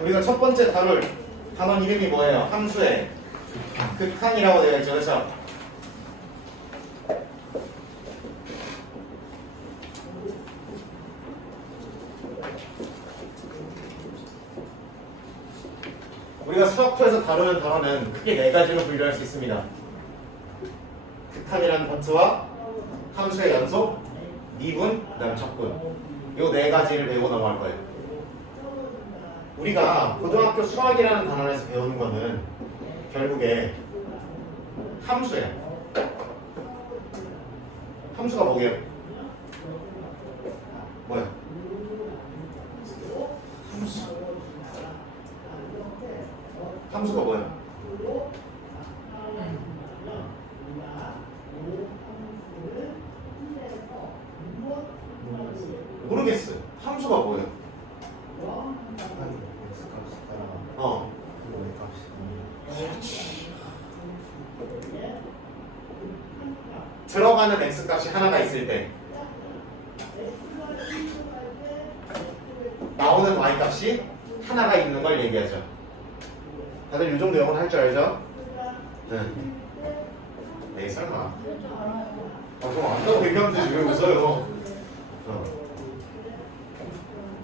우리가 첫 번째 다룰 단원 이름이 뭐예요? 함수의 극한이라고 되어 있죠. 그렇죠? 우리가 수학토에서 다루는 단어는 크게 네 가지로 분류할 수 있습니다. 극한이라는 파트와 함수의 연속, 미분, 그 다음에 적분. 이 네 가지를 배우고 넘어갈 거예요. 우리가 고등학교 수학이라는 단원에서 배우는 거는 결국에 함수예요. 함수가 뭐게요? 뭐야? 함수가 뭐야? 모르겠어요. 함수가 뭐예요? 들어가는 x값이 하나가 있을 때 나오는 y값이 하나가 있는 걸 얘기하죠. 다들 이 정도 영어는 할 줄 알죠? 네. 에이 설마. 그럼 안다고 얘기하면 되지 왜 웃어요?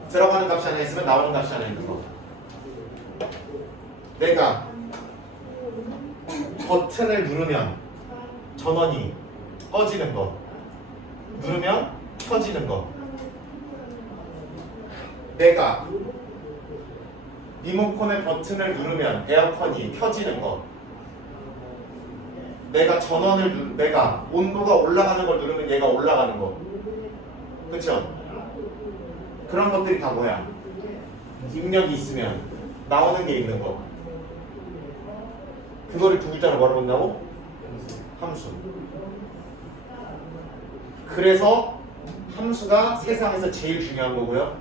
들어가는 값이 하나 있으면 나오는 값이 하나 있는 거. 내가 버튼을 누르면 전원이 꺼지는 거, 누르면 켜지는 거. 내가 리모컨의 버튼을 누르면 에어컨이 켜지는 거. 내가 내가 온도가 올라가는 걸 누르면 얘가 올라가는 거. 그쵸? 그런 것들이 다 뭐야? 입력이 있으면 나오는 게 있는 거. 그거를 두 글자로 뭐라고 한다고? 함수. 그래서 함수가 세상에서 제일 중요한 거고요.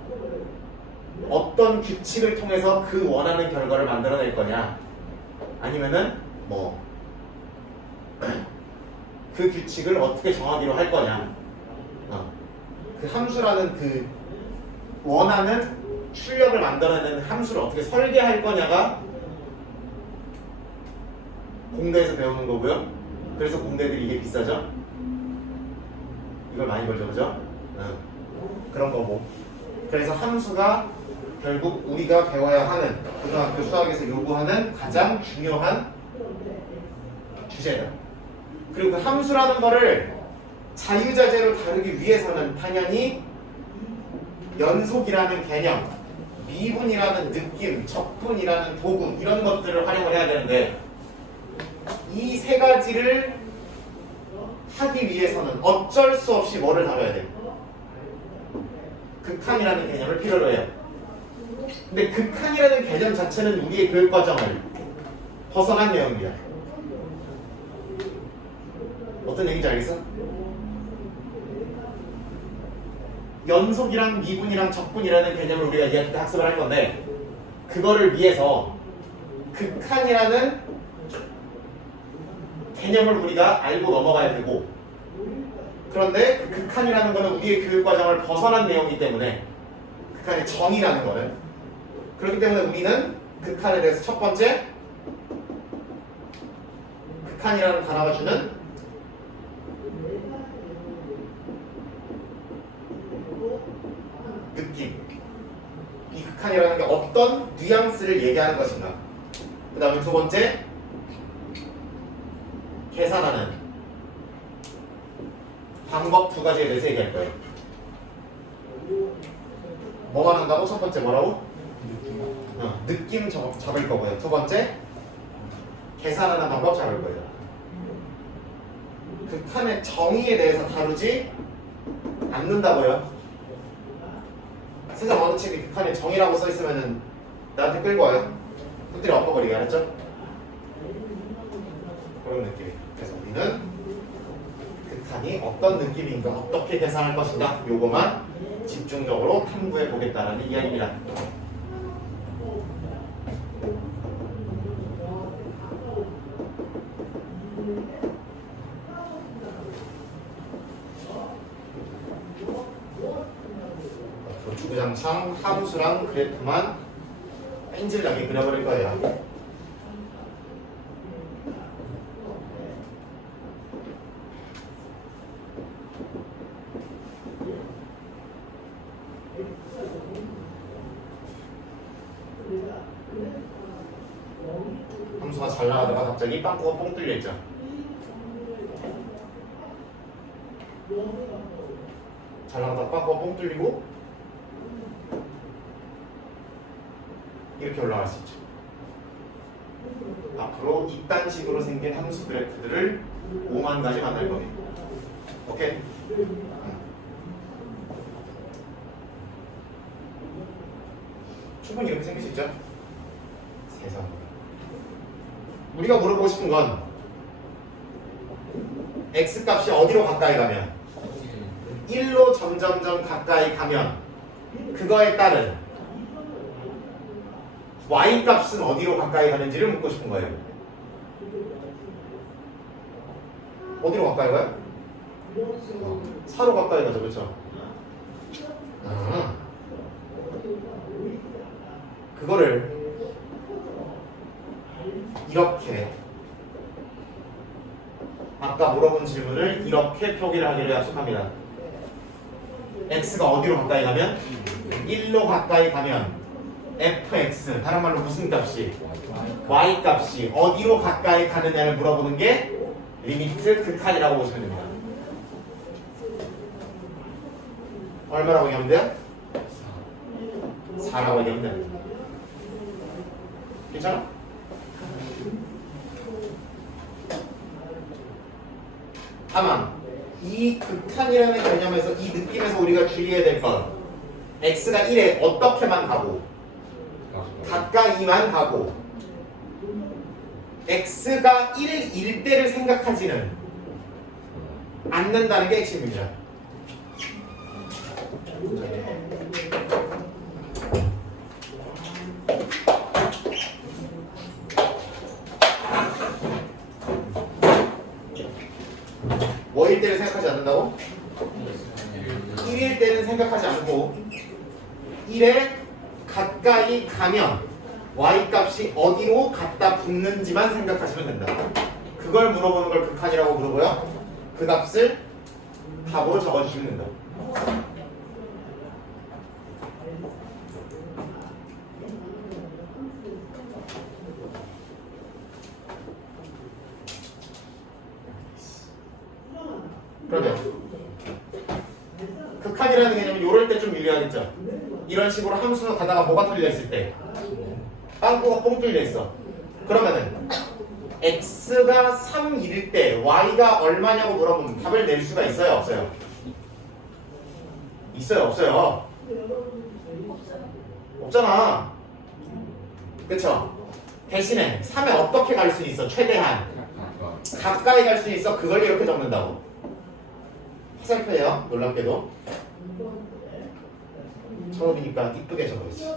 어떤 규칙을 통해서 그 원하는 결과를 만들어낼 거냐, 아니면은 그 규칙을 어떻게 정하기로 할 거냐. 그 함수라는 그 원하는 출력을 만들어내는 함수를 어떻게 설계할 거냐가 공대에서 배우는 거고요. 그래서 공대들이 이게 비싸죠. 이걸 많이 벌죠, 그죠? 그런 거고. 그래서 함수가 결국 우리가 배워야 하는 고등학교 수학에서 요구하는 가장 중요한 주제다. 그리고 그 함수라는 거를 자유자재로 다루기 위해서는 당연히 연속이라는 개념, 미분이라는 느낌, 적분이라는 도구, 이런 것들을 활용을 해야 되는데, 이 세 가지를 하기 위해서는 어쩔 수 없이 뭐를 다뤄야 돼요? 극한이라는 개념을 필요로 해요. 근데 극한이라는 개념 자체는 우리의 교육과정을 벗어난 내용이야. 어떤 얘기인지 알겠어? 연속이랑 미분이랑 적분이라는 개념을 우리가 이해할 때 학습을 할 건데, 그거를 위해서 극한이라는 개념을 우리가 알고 넘어가야 되고, 그런데 그 극한이라는 거는 우리의 교육과정을 벗어난 내용이기 때문에, 극한의 정의라는 거는, 그렇기 때문에 우리는 극한에 대해서 첫 번째, 극한이라는 단어가 주는 느낌, 이 극한이라는 게 어떤 뉘앙스를 얘기하는 것인가. 그 다음에 두 번째, 계산하는 방법 두 가지에 대해서 얘기할 거예요. 뭐만 한다고? 첫 번째 뭐라고? 느낌 잡을 거고요. 두 번째, 계산하는 방법 잡을 거예요. 극한의 정의에 대해서 다루지 않는다고요. 세상 어느 책이 극한의 정의라고 써있으면은 나한테 끌고 와요. 끝들이 엎어버리게 알았죠? 그런 느낌. 그래서 우리는 극한이 어떤 느낌인가, 어떻게 계산할 것인가, 요거만 집중적으로 탐구해 보겠다는 이야기입니다. 주구장창 함수랑 그래프만 뺀질나게 그려버릴 거예요. 함수가 잘 나가다가 갑자기 빵꾸가 뻥 뚫려 있죠. 잘 나가다가 빵꾸가 뻥 뚫리고 이렇게 올라갈 수 있죠. 앞으로 이딴 식으로 생긴 함수 그래프들을 5만 가지 만날 거예요. 오케이? 충분히 이렇게 생길 수 있죠? 세상. 우리가 물어보고 싶은 건 x 값이 어디로 가까이 가면 1로 점점점 가까이 가면 그거에 따른 y 값은 어디로 가까이 가는지를 묻고 싶은 거예요. 어디로 가까이 가요? 4로 가까이 가죠, 그렇죠? 그거를 이렇게 아까 물어본 질문을 이렇게 표기를 하기로 약속합니다. x가 어디로 가까이 가면 1로 가까이 가면 fx, 다른 말로 무슨 값이? y 값이 어디로 가까이 가느냐를 물어보는 게 리미트 극한이라고 보시면 됩니다. 얼마라고 얘기하면 돼요? 4라고 얘기하면 됩니다. 괜찮아? 다만 이 극한이라는 개념에서 이 느낌에서 우리가 주의해야 될 건 x가 1에 어떻게만 가고 가까이만 가고 x가 1일 때를 생각하지는 않는다는 게 핵심입니다. 뭐일 때를 생각하지 않는다고? 1일 때는 생각하지 않고 1에 가까이 가면 y값이 어디로 갖다 붙는지만 생각하시면 된다. 그걸 물어보는 걸 극한이라고 부르고요. 그 값을 답으로 적어주시면 된다. 그러면 극한이라는 개념은 이럴 때 좀 유리하겠죠. 이런 식으로 함수가 가다가 뭐가 뚫려 있을 때 빵꾸가 뻥 뚫려 있어. 그러면은 x가 3일 때 y가 얼마냐고 물어보면 답을 낼 수가 있어요, 없어요? 있어요, 없어요? 없잖아. 그쵸? 대신에 3에 어떻게 갈 수 있어? 최대한 가까이 갈 수 있어. 그걸 이렇게 적는다고. 화살표예요, 놀랍게도. 처음이니까 이쁘게 적어야지.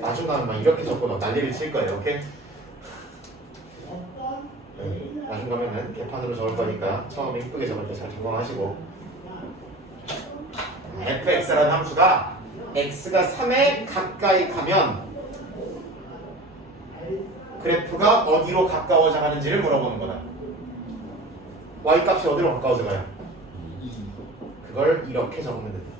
나중에 막 이렇게 적고 난리를 칠 거예요. 오케이? 나중 가면은 개판으로 적을 거니까 처음에 이쁘게 적을 때 잘 적응하시고. fx라는 함수가 x가 3에 가까이 가면 그래프가 어디로 가까워져 가는지를 물어보는 거다. y 값이 어디로 가까워져 가요? 그걸 이렇게 적으면 된다.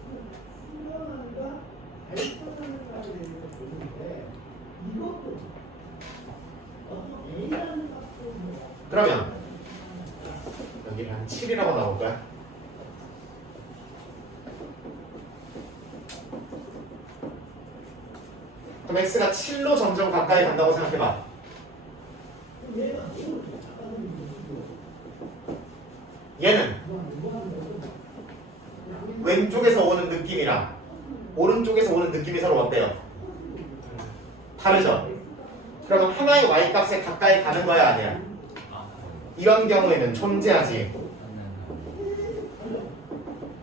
그러면 여기를 한 7이라고 나올까요? 그럼 x가 7로 점점 가까이 간다고 생각해봐. 얘는 왼쪽에서 오는 느낌이랑 오른쪽에서 오는 느낌이 서로 어때요? 다르죠? 그러면 하나의 y값에 가까이 가는 거야, 아니야? 이런 경우에는 존재하지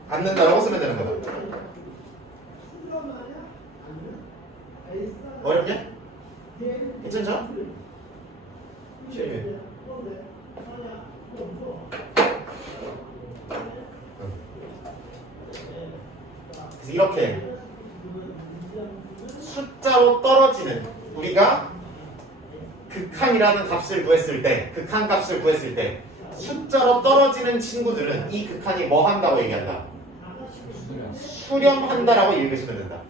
않는다라고 쓰면 되는 거다. 어렵냐? 괜찮죠? 그래서 이렇게 숫자 숫자로 떨어지는 우리가 극한이라는 값을 구했을 때 극한 값을 구했을 때 숫자로 떨어지는 친구들은 이 극한이 뭐 한다고 얘기한다? 수렴한다라고 읽으시면 된다.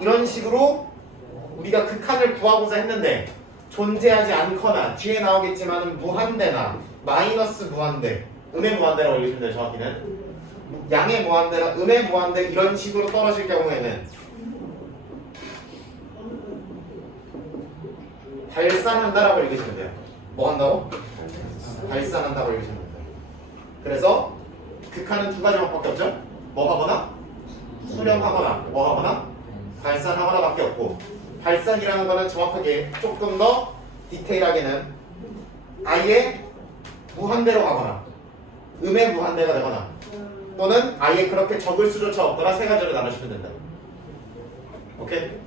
이런 식으로 우리가 극한을 구하고자 했는데 존재하지 않거나 뒤에 나오겠지만 무한대나 마이너스 무한대, 음의 무한대라고 읽으시면 돼요. 정확히는 양의 무한대나 음의 무한대 이런 식으로 떨어질 경우에는 발산한다라고 읽으시면 돼요. 뭐 한다고? 발산한다고 읽으시면 돼요. 그래서 극한은 두 가지 방법밖에 없죠? 뭐 하거나? 수렴하거나 뭐 하거나? 발산하거나 밖에 없고 발산이라는 거는 정확하게 조금 더 디테일하게는 아예 무한대로 가거나 음의 무한대가 되거나 또는 아예 그렇게 적을 수조차 없거나 세 가지로 나누시면 된다. 오케이?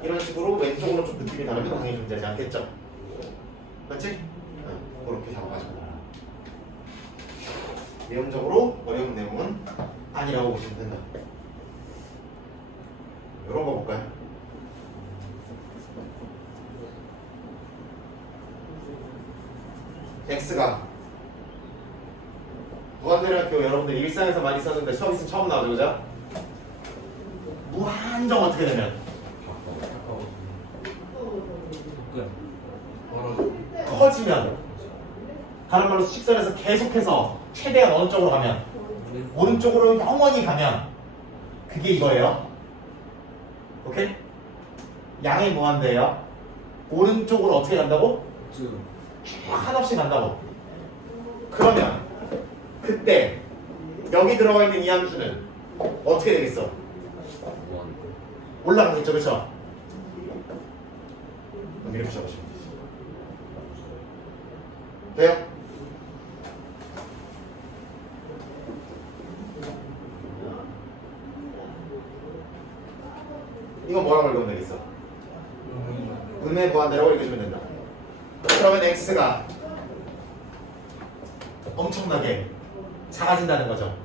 이런 식으로 왼쪽으로 좀 느낌이 다르면 당연히 존재하지 않겠죠? 맞지? 그렇게 잡아가지고 내용적으로 어려운 내용은 아니라고 보시면 된다. 이런 거 볼까요? x가 무한대로학교 여러분들 일상에서 많이 썼는데 수업 있으면 처음 나오죠, 그죠? 무한정 어떻게 되면? 커지면 다른 말로 수직선에서 계속해서 최대한 어느 쪽으로 가면 오른쪽으로 영원히 가면 그게 이거예요. 오케이? 양의 무한대예요. 오른쪽으로 어떻게 간다고? 쭉 한없이 간다고. 그러면 그때 여기 들어가 있는 이 함수는 어떻게 되겠어? 올라가겠죠, 그렇죠? 이렇게 적으시면 돼요? 이건 뭐라고 읽으면 되겠어? 음의 무한대라고 읽으시면 된다. 그러면 x가 엄청나게 작아진다는 거죠.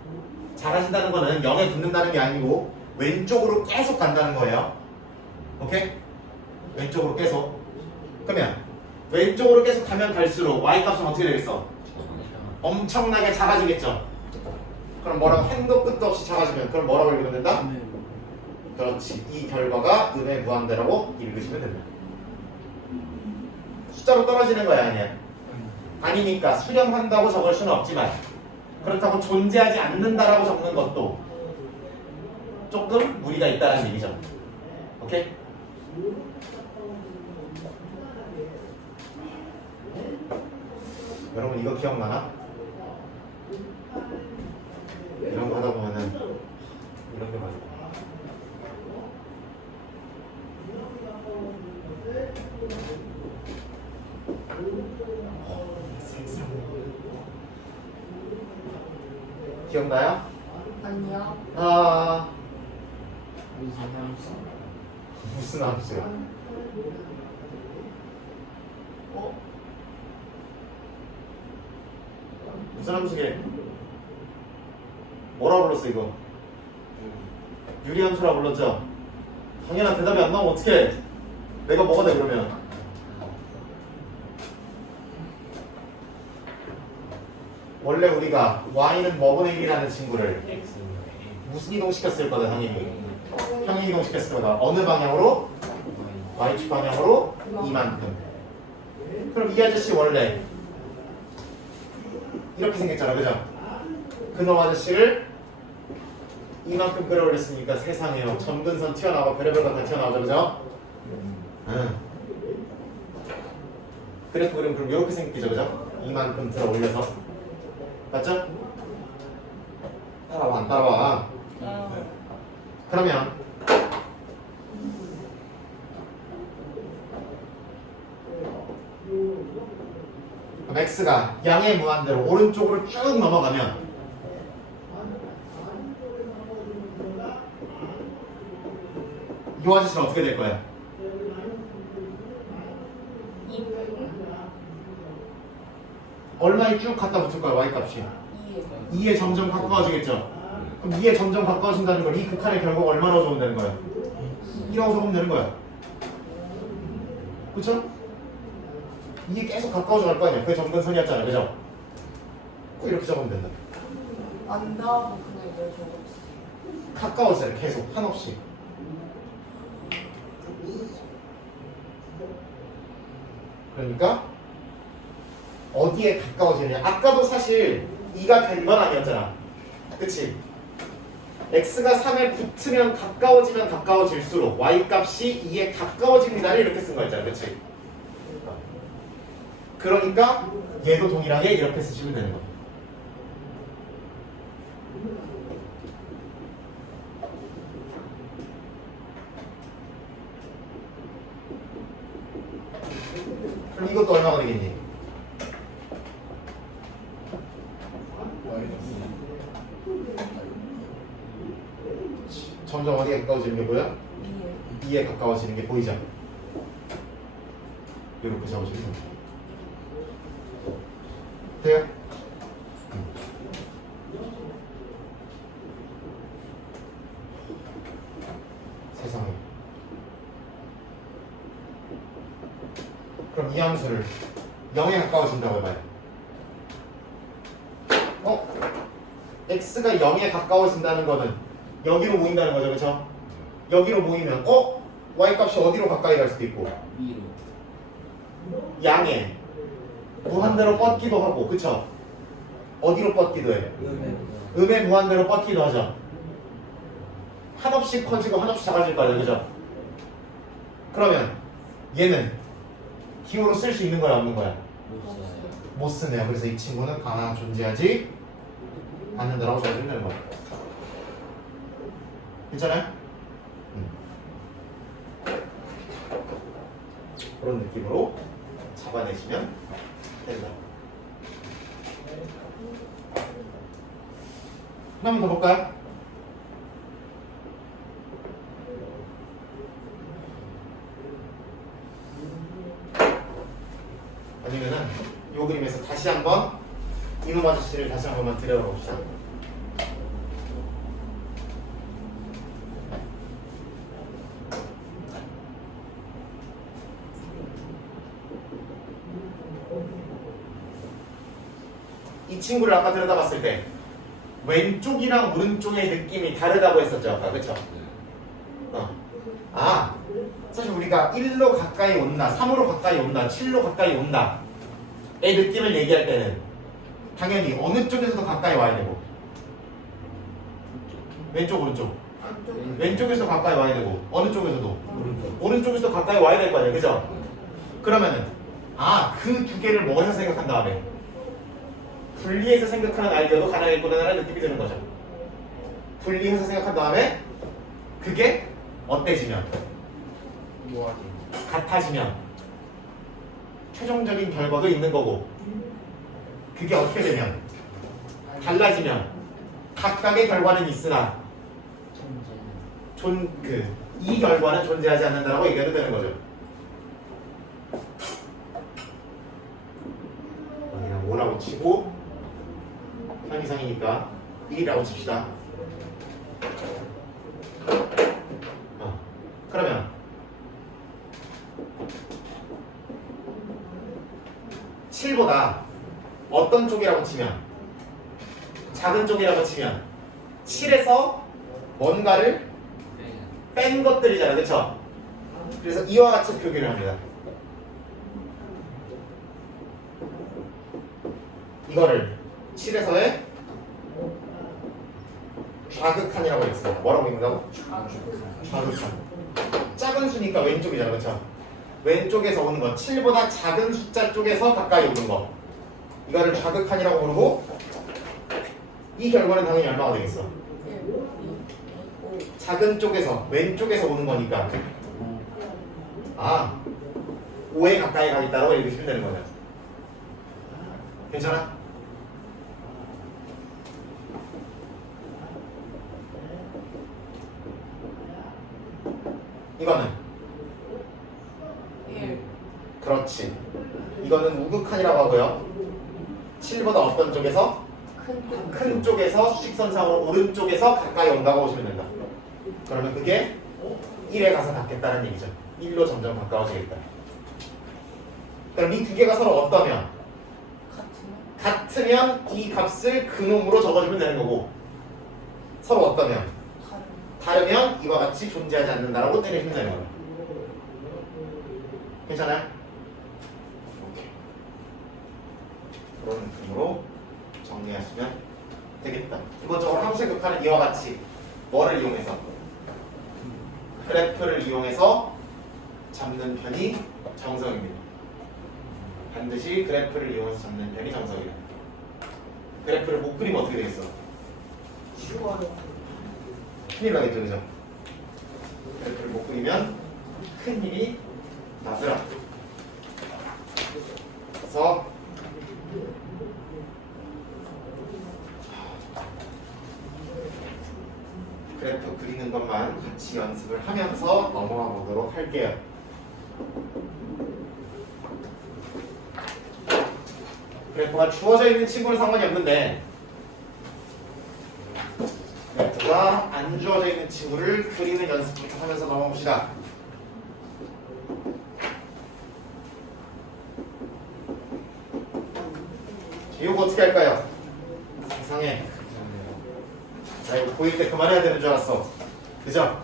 작아진다는 거는 0에 붙는다는 게 아니고 왼쪽으로 계속 간다는 거예요. 오케이? 왼쪽으로 계속. 그러면 왼쪽으로 계속 가면 갈수록 y값은 어떻게 되겠어? 엄청나게 작아지겠죠. 그럼 뭐라고 한도 끝도 없이 작아지면 그럼 뭐라고 읽으면 된다? 그렇지. 이 결과가 음의 무한대라고 읽으시면 된다. 숫자로 떨어지는 거야, 아니야? 아니니까 수렴한다고 적을 수는 없지만 그렇다고 존재하지 않는다라고 적는 것도 조금 무리가 있다는 얘기죠. 오케이? 여러분 이거 기억나나? 이런 거 하다 보면은 이런 게 맞아. 기억나요? 아니요. 아 무슨 함수야? 무슨 함수게? 뭐라 불렀어 이거? 유리함수라 불렀죠? 당연한 대답이 안 나오면 어떡해? 내가 뭐가 돼 그러면? 원래 우리가 y는 뭐분의 1이라는 친구를 무슨 이동시켰을 거다 당연히 평행 이동시켰을 거다. 어느 방향으로? y축 방향으로 이만큼. 그럼 이 아저씨 원래 이렇게 생겼잖아, 그죠? 그놈 아저씨를 이만큼 끌어올렸으니까 세상에요. 점근선 튀어나와 별의별 것 다 튀어나오죠, 그죠? 응. 그래프 그림 그럼 이렇게 생기죠, 그죠? 이만큼 들어 올려서 맞죠? 따라와 안 따라와? 그러면 x가 양의 무한대로 오른쪽으로 쭉 넘어가면 이 아저씨는 어떻게 될 거야? 얼마에 쭉 갖다 붙을 거야, y값이? 2에 점점 가까워지겠죠? 그럼 이게 점점 가까워진다는 걸 이 극한의 결과가 얼마나 적으면 되는 거야? 2라고 적으면 되는 거야. 그쵸? 이게 계속 가까워져 갈 거 아니야. 그게 점근선이었잖아. 그죠? 꼭 이렇게 적으면 된다. 안 나와서 그냥 왜 적었어? 가까워져요. 계속 한없이. 그러니까 어디에 가까워지느냐. 아까도 사실 2가 된 건 아니었잖아. 그치? x가 3에 붙으면 가까워지면 가까워질수록 y값이 2에 가까워집니다를 이렇게 쓴 거였잖아. 그치? 그러니까 얘도 동일하게 이렇게 쓰시면 되는 거야. 그럼 이것도 얼마가 되겠니? 점점 어디에 가까워지는 게 보여? 2에 가까워지는 게 보이죠? 이렇게 잡으시면 됩니다. 돼요? 세상에. 그럼 이 함수를 0에 가까워진다고 해봐요. x가 0에 가까워진다는 거는 여기로 모인다는 거죠, 그렇죠? 여기로 모이면 y값이 어디로 가까이 갈 수도 있고 위로. 양에 무한대로 뻗기도 하고, 그쵸? 어디로 뻗기도 해? 음에 무한대로 뻗기도 하죠. 한없이 커지고 한없이 작아질 거 아니에요, 그죠? 그러면 얘는 기호로 쓸 수 있는 거야, 없는 거야? 못 쓰네요. 그래서 이 친구는 존재하지 않는다라고 적어주면 되는 거야. 괜찮아요? 그런 느낌으로 잡아내시면 된다. 하나만 더 볼까요? 아니면은 이 그림에서 다시 한번 이놈 아저씨를 다시 한 번만 들여다봅시다. 이 친구를 아까 들여다봤을 때 왼쪽이랑 오른쪽의 느낌이 다르다고 했었죠, 아까. 그쵸? 사실 우리가 1로 가까이 온다, 3으로 가까이 온다, 7로 가까이 온다 의 느낌을 얘기할 때는 당연히 어느 쪽에서도 가까이 와야 되고, 왼쪽 오른쪽 왼쪽에서 가까이 와야 되고, 어느 쪽에서도 오른쪽에서도 가까이 와야 될 거 아니에요, 그죠? 그러면은 그 두 개를 뭐해서 생각한 다음에 분리해서 생각하는 아이디어도 가능했구나라는 느낌이 드는 거죠. 분리해서 생각한 다음에 그게 어때지면, 같아지면 최종적인 결과도 있는 거고, 그게 어떻게 되면 달라지면 각각의 결과는 있으나 이 결과는 존재하지 않는다라고 얘기해도 되는 거죠. 그냥 5라고 치고 편의상이니까 1이라고 칩시다. 그러면 (7) 어떤 쪽이라고 치면, 작은 쪽이라고 치면 7에서 뭔가를 뺀 것들이잖아요, 그쵸? 그래서 이와 같이 표기를 합니다. 이거를 7에서의 좌극한이라고 했어요. 뭐라고 읽는다고? 좌극한. 작은 수니까 왼쪽이잖아, 그쵸? 왼쪽에서 오는 거, 7보다 작은 숫자 쪽에서 가까이 오는 거, 이거를 좌극한이라고 부르고, 이 결과는 당연히 얼마가 되겠어? 작은 쪽에서, 왼쪽에서 오는 거니까 5에 가까이 가겠다라고 읽으시면 되는 거죠. 괜찮아? 이거는 그렇지. 이거는 우극한이라고 하고요. 7보다 어떤 쪽에서? 큰 쪽에서 수직선상으로 오른쪽에서 가까이 온다고 보시면 된다. 그러면 그게 1에 가서 닿겠다는 얘기죠. 1로 점점 가까워지겠다. 그럼 이 두 개가 서로 어떠면? 같으면 이 값을 근음으로 적어주면 되는 거고, 서로 어떠면? 다르면 이와 같이 존재하지 않는다라고 때리시면 되는 거예요. 괜찮아요? 오케이. 그런 느낌으로 정리하시면 되겠다. 기본적으로 함수의 극한은 이와 같이 뭐를 이용해서? 그래프를 이용해서 잡는 편이 정석입니다. 반드시 그래프를 이용해서 잡는 편이 정석이다. 그래프를 못 그리면 어떻게 되겠어? 큰일 나겠죠, 그죠? 그래프를 못 그리면 큰일이 나더라. 그래서 그래프 그리는 것만 같이 연습을 하면서 넘어가 보도록 할게요. 그래프가 주어져 있는 친구는 상관이 없는데, 그래프가 안 주어져 있는 친구를 그리는 연습부터 하면서 넘어봅시다. 이거 어떻게 할까요? 세상에. 나 이거 보일 때 그만해야 되는 줄 알았어. 그죠?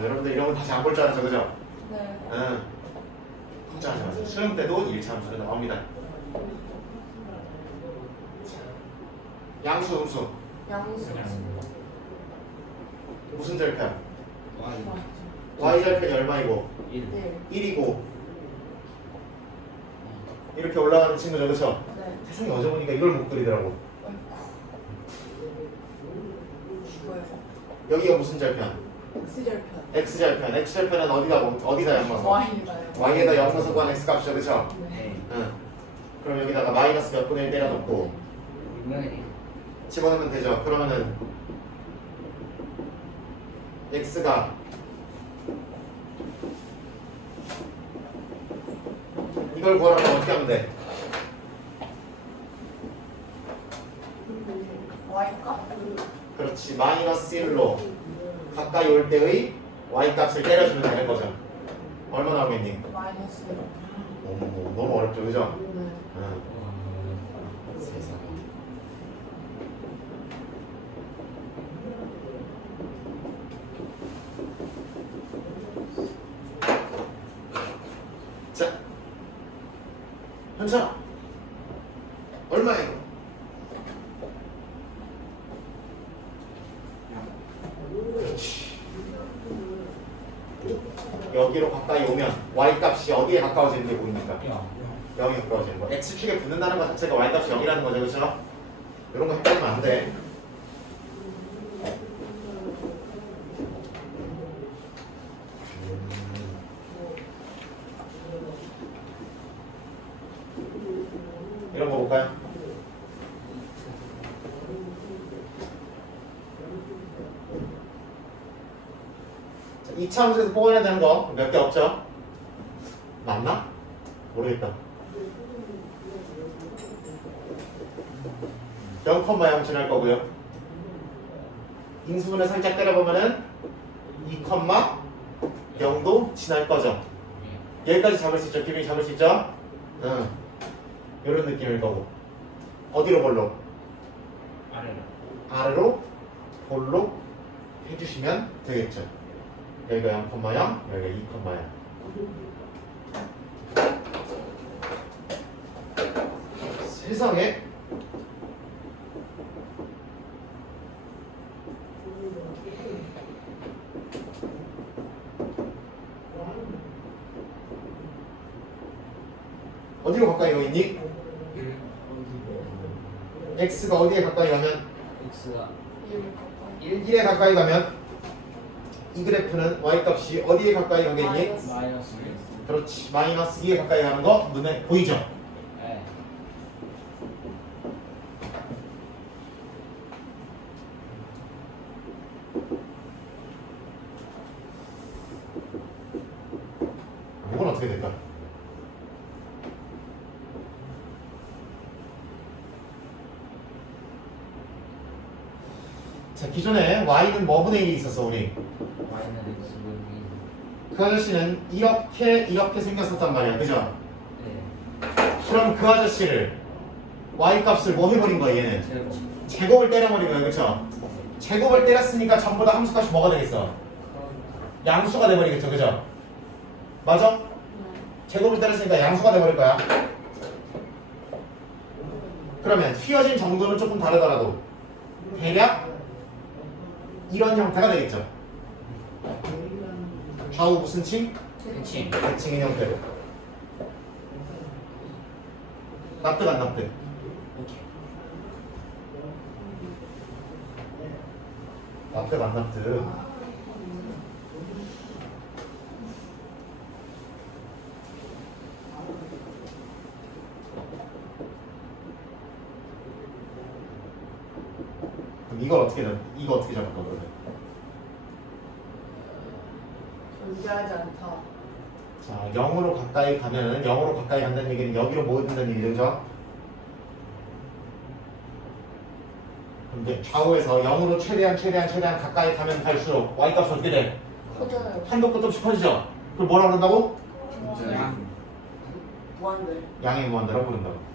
여러분들 이런 거 다시 안 볼 줄 알았죠, 그죠? 네. 응. 걱정하지 마세요. 수능 때도 1차 함수로 나옵니다. 양수, 음수. 양수. 무슨 절편? y 절편이 얼마이고? 1. 1이고. 이렇게 올라가는 친구죠, 그쵸? 네. 세상에 어제 보니까 이걸 못 그리더라고. 죽어요. 여기가 무슨 절편? X절편. x절편. x절편은 어디다 연마서? Y가요. y에다 연마서 구한 x값이죠, 그쵸? 네. 응. 그럼 여기다가 마이너스 몇 분의 1 때려놓고 집어넣으면 되죠. 그러면은 x가 이걸 구하려면 어떻게 하면 돼? Y값? 그렇지. 마이너스 1로 가까이 올 때의 y값을 때려주면 되는 거죠. 얼마 나오겠니? 마이너스 1. 너무 어렵죠, 그죠? 네. 응. 세상에. 자, 현철아, 얼마예요? 그렇지. 여기로 가까이 오면 y 값이 어디에 가까워지는 게 보입니까? 0이 가까워지는 거. x축에 붙는다는 것 자체가 y 값이 0이라는 거죠, 그렇죠? 이런 거 헷갈리면 안 돼. 이런 거 볼까요? 자, 2차 함수에서 뽑아내야 되는 거 몇 개 없죠? 맞나? 모르겠다. 0,0 지날 거고요. 인수분해 살짝 때려보면은 2,0도 지날 거죠. 여기까지 잡을 수 있죠? 기분이 잡을 수 있죠? 응. 이런 느낌일 거고. 어디로 볼로? 아래로 볼로 해주시면 되겠죠. 여기가 0,0, 여기가 2,0. 세상에 어디로 가까이 가 있니? x가 어디에 가까이 가면? x가 1에 가까이 가면 이 그래프는 y값이 어디에 가까이 가겠니? 마이너스 그렇지. 마이너스 2에 가까이 가는 거 눈에 보이죠? 네. 이건 어떻게 될까? 자, 기존에 y는 뭐 분의 1이 있었어 우리? y는 x분의 그 아저씨는 이렇게 생겼었단 말이야, 그죠? 네. 그럼 그 아저씨를 y 값을 뭐 해버린 거야 얘는? 제곱. 제곱을 때려버린 거야, 그쵸? 제곱을 때렸으니까 전부 다 함수값이 뭐가 되겠어? 양수가 돼버리겠죠, 그죠? 맞아? 제곱을 때렸으니까 양수가 돼버릴 거야. 그러면 휘어진 정도는 조금 다르더라도 대략 이런 형태가 되겠죠. 좌우 무슨 칭? 그치. 대칭인 형태로. 납득 안 납득? 오케이. 납득 안 납득? 그럼 이거 어떻게 잡을까 그러면? 존재하지 않다. 자, 0으로 가까이 가면은 0으로 가까이 간다는 얘기는 여기로 모여든다는 얘기죠, 그죠? 근데 좌우에서 0으로 최대한 가까이 가면 갈수록 y 값이 어떻게 돼? 커져요. 한도 끝도 없이 커지죠? 그걸 뭐라 그런다고? 양. 무한대. 양의 무한대라고 부른다고.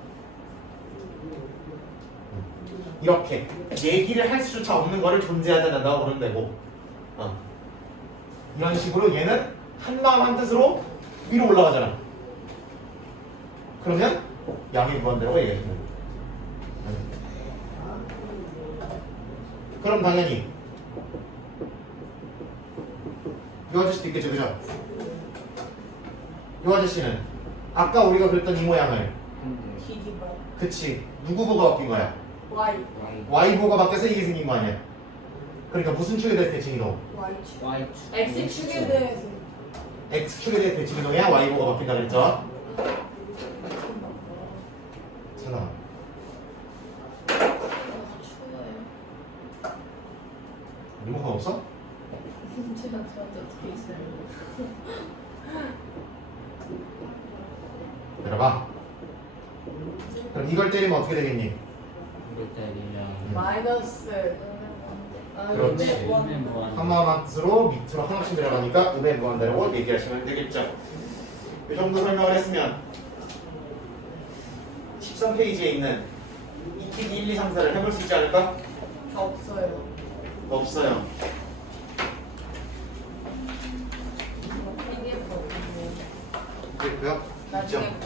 이렇게 얘기를 할 수조차 없는 거를 존재하지 않는다고 부르면 되고, 이런 식으로 얘는 한마음 한뜻으로 위로 올라가잖아. 그러면 양의 무한대라고 얘기하시면 되고. 그럼 당연히 이 아저씨도 있겠죠, 그죠? 이 아저씨는 아까 우리가 그랬던 이 모양을, 디디바. 그치, 누구 보고 바뀐 거야? Y. y 보고 바뀌어서 이게 생긴 거 아니야? 그러니까 무슨 축에 대해서 대칭이동? Y축. y X축에 대해서. x축에 대해서 대칭이동이야? y 보고 바뀐다 그랬죠? 찬아, 리모컨 없어? 제가 저한테 어떻게 있어요? 내려봐. 그럼 이걸 때리면 어떻게 되겠니? 이거 때리면 마이너스. 그렇지. 네, 음의 무한. 한마음 한뜻으로 밑으로 하나씩 내려가니까 음의 무한대라고 얘기하시면 되겠죠. 이 정도 설명을 했으면 13페이지에 있는 ETD 1, 2, 3, 4를 해볼 수 있지 않을까? 다 없어요. 없어요. PDF 없는데. 됐고요. 나중에 있죠?